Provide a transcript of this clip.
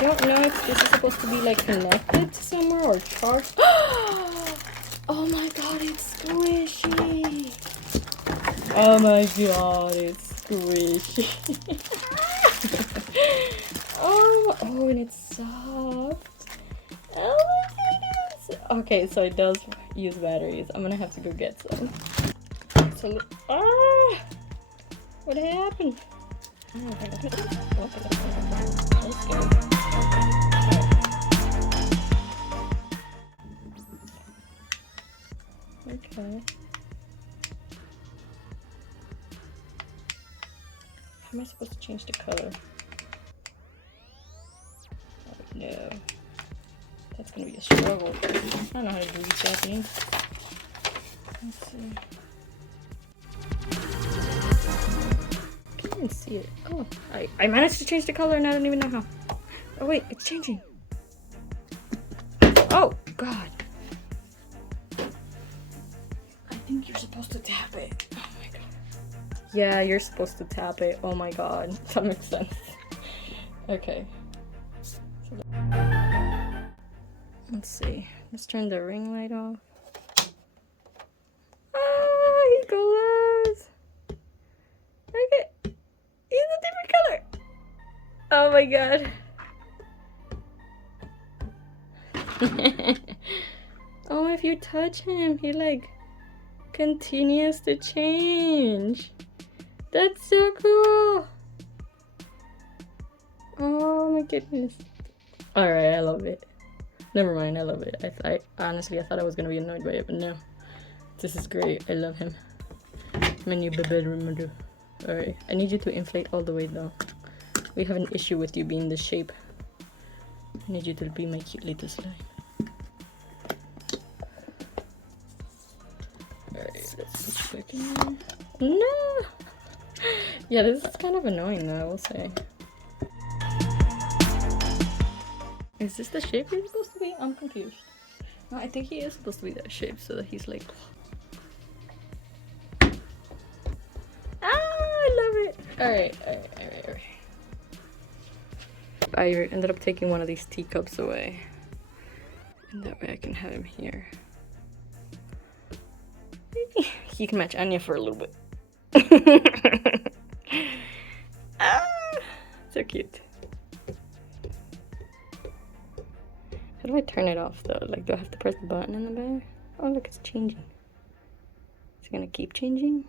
don't know if this is supposed to be like connected to somewhere or charged. Oh my god, it's squishy. Oh my god, it's squishy. Oh, and it's soft. Oh my goodness. Okay, so it does use batteries. I'm gonna have to go get some. So, what happened? Okay. How am I supposed to change the color? Oh no. That's gonna be a struggle. I don't know how to do these Japanese. Let's see. I can't even see it. Oh, I managed to change the color and I don't even know how. Oh wait, it's changing. Oh god. I think you're supposed to tap it. Oh my god. Yeah, you're supposed to tap it. Oh my god. That makes sense. Okay. Let's see. Let's turn the ring light off. Ah, he glows. Okay. He's a different color. Oh my god. Oh, if you touch him, he like continues to change. That's so cool. Oh my goodness. Alright, I love it. Never mind, I love it. I honestly, I thought I was gonna be annoyed by it, but no. This is great. I love him. My new baby Rimuru. Alright, I need you to inflate all the way though. We have an issue with you being this shape. I need you to be my cute little slime. Alright, let's switch back in there. No! Yeah, this is kind of annoying though, I will say. Is this the shape he's supposed to be? I'm confused. No, I think he is supposed to be that shape so that he's like... Ah, I love it! Alright. I ended up taking one of these teacups away. And that way I can have him here. He can match Anya for a little bit. Ah, so cute. How do I turn it off though? Like, do I have to press the button in the back? Oh look, it's changing. Is it gonna keep changing?